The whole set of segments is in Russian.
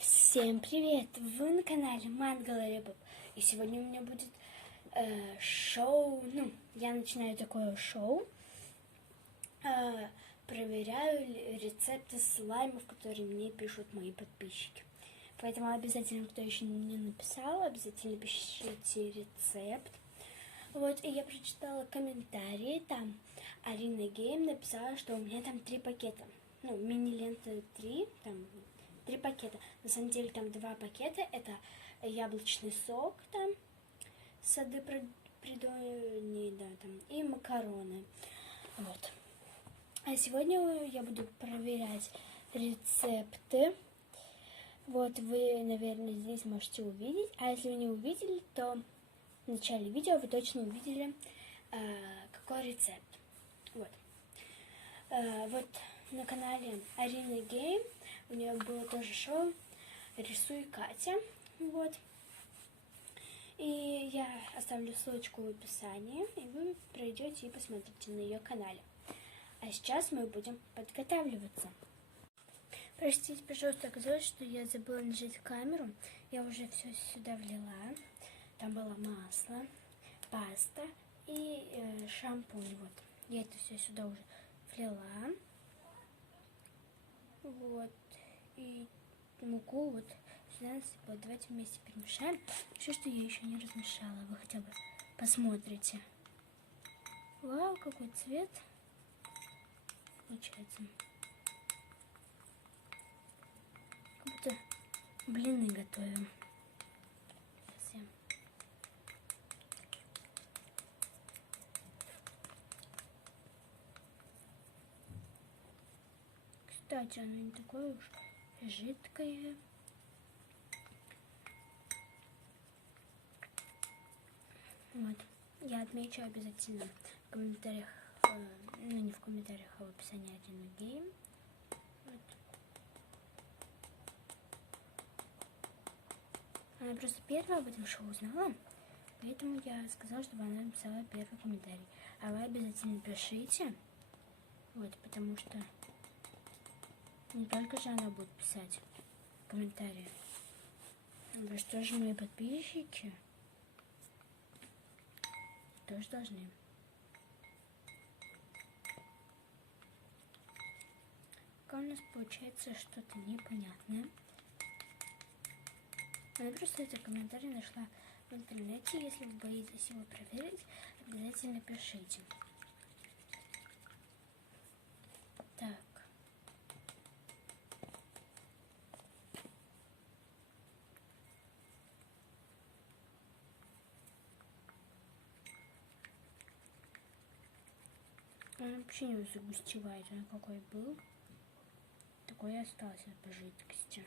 Всем привет! Вы на канале Мангаларебаб. И сегодня у меня будет шоу. Я начинаю такое шоу. Проверяю рецепты слаймов, которые мне пишут мои подписчики. Поэтому обязательно, кто еще не написал, обязательно пишите рецепт. Вот, и я прочитала комментарии. Там Арина Гейм написала, что у меня там 3 пакета. Мини-лента 3, там 3 пакета. На самом деле там 2 пакета. Это яблочный сок, там сады придонья, да, там, и макароны. Вот. А сегодня я буду проверять рецепты. Вот вы, наверное, здесь можете увидеть. А если вы не увидели, то в начале видео вы точно увидели, какой рецепт. Вот. Вот на канале Арины Гейм у нее было тоже шоу «Рисуй Катя». Вот. И я оставлю ссылочку в описании, и вы пройдете и посмотрите на ее канале. А сейчас мы будем подготавливаться. Простите, пожалуйста, оказалось, что я забыла нажать камеру. Я уже все сюда влила. Там было масло, паста и шампунь. Вот. Я это все сюда уже влила. Вот. И муку вот сюда насыпала. Давайте вместе перемешаем. Все, что я еще не размешала. Вы хотя бы посмотрите. Вау, какой цвет получается. Как будто блины готовим. Сейчас я... Кстати, оно не такое уж жидкое. Вот. Я отмечу обязательно в комментариях, не в комментариях, а в описании Арины Гейм. Вот. Она просто первая об этом шоу узнала, поэтому я сказала, чтобы она написала первый комментарий. А вы обязательно пишите, вот, потому что не только же она будет писать комментарии. Вы что же, мои подписчики тоже должны. Пока у нас получается что-то непонятное. Я просто этот комментарий нашла в интернете. Если вы боитесь его проверить, обязательно пишите. Так. Он вообще не загустевает. Он какой был, такой и остался по жидкости.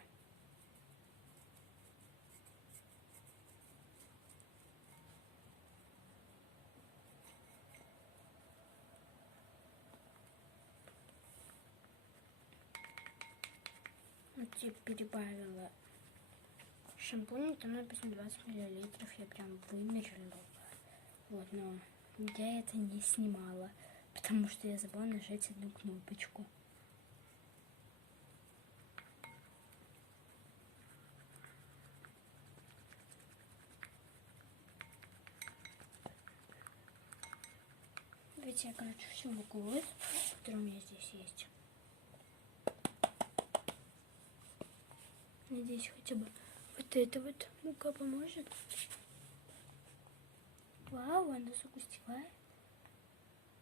Вот я перебавила шампунь, там написано 20 мл, я прям вымерила. Вот, но я это не снимала, потому что я забыла нажать одну кнопочку. Давайте я, короче, всю муку, которая у меня здесь есть. Надеюсь, хотя бы вот эта вот мука поможет. Вау, она загустевает.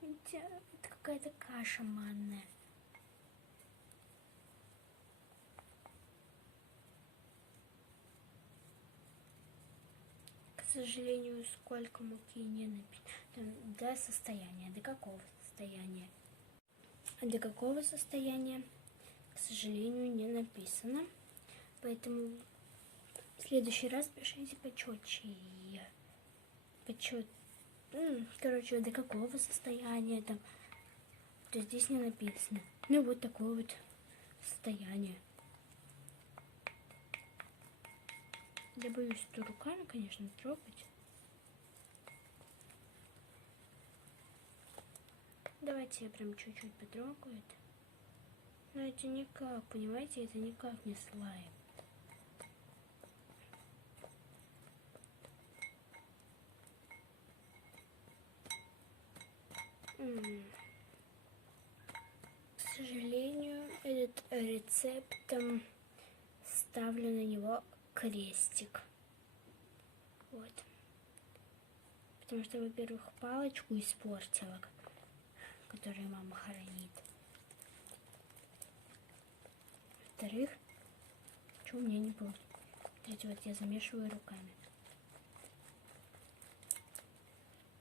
Это какая-то каша манная. К сожалению, сколько муки не написано. До состояния. До какого состояния? А до какого состояния, к сожалению, не написано. Поэтому в следующий раз пишите почетче. Короче, до какого состояния там. То здесь не написано. Ну, вот такое вот состояние. Я боюсь это руками, конечно, трогать. Давайте я прям чуть-чуть потрогаю это. Но это никак, понимаете, это никак не слайм. К сожалению, этот рецепт ставлю на него крестик. Вот. Потому что, во-первых, палочку испортила, которую мама хранит. Во-вторых, что у меня не было. Смотрите, вот я замешиваю руками.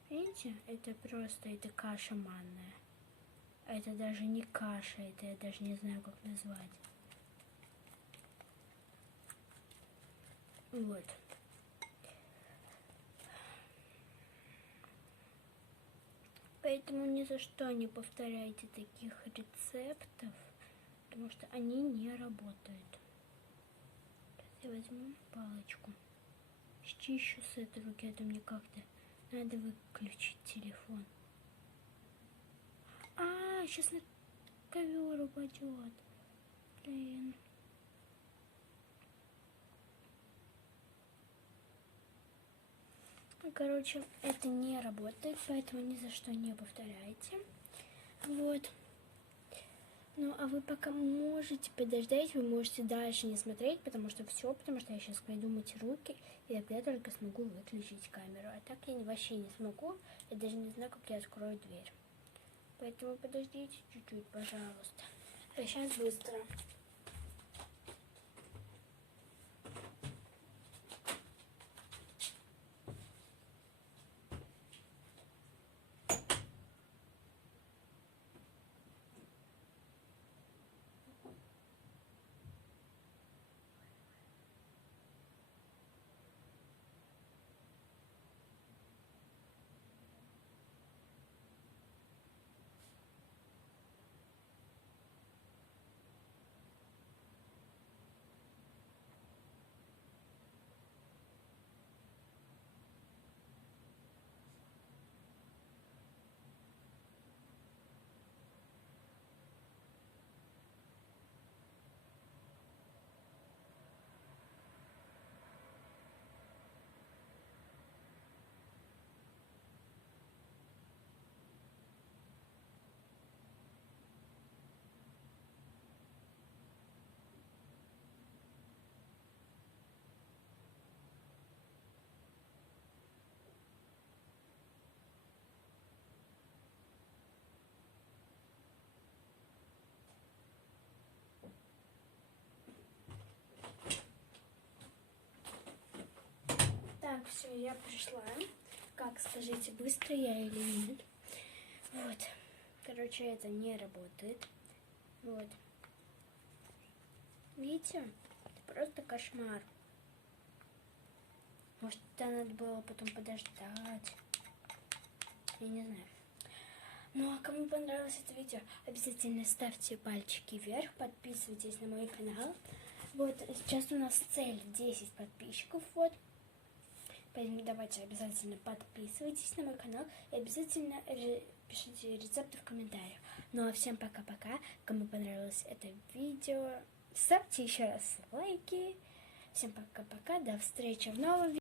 Видите, это просто, это каша манная. А это даже не каша, это я даже не знаю, как назвать. Вот. Поэтому ни за что не повторяйте таких рецептов, потому что они не работают. Сейчас я возьму палочку, счищу с этой руки, а то мне как-то надо выключить телефон. Сейчас на ковер упадет. Блин. Короче, это не работает, поэтому ни за что не повторяйте. Вот. Ну, а вы пока можете подождать, вы можете дальше не смотреть, потому что я сейчас пойду мыть руки, и тогда я только смогу выключить камеру. А так я вообще не смогу, я даже не знаю, как я открою дверь. Поэтому подождите чуть-чуть, пожалуйста. А сейчас быстро. Так, все, я пришла. Как, скажите, быстро я или нет? Вот. Короче, это не работает. Вот. Видите? Это просто кошмар. Может, надо было потом подождать. Я не знаю. Ну, а кому понравилось это видео, обязательно ставьте пальчики вверх, подписывайтесь на мой канал. Вот, сейчас у нас цель 10 подписчиков, вот. Поэтому давайте обязательно подписывайтесь на мой канал и обязательно пишите рецепты в комментариях. Ну а всем пока-пока. Кому понравилось это видео, ставьте еще раз лайки. Всем пока-пока. До встречи в новом видео.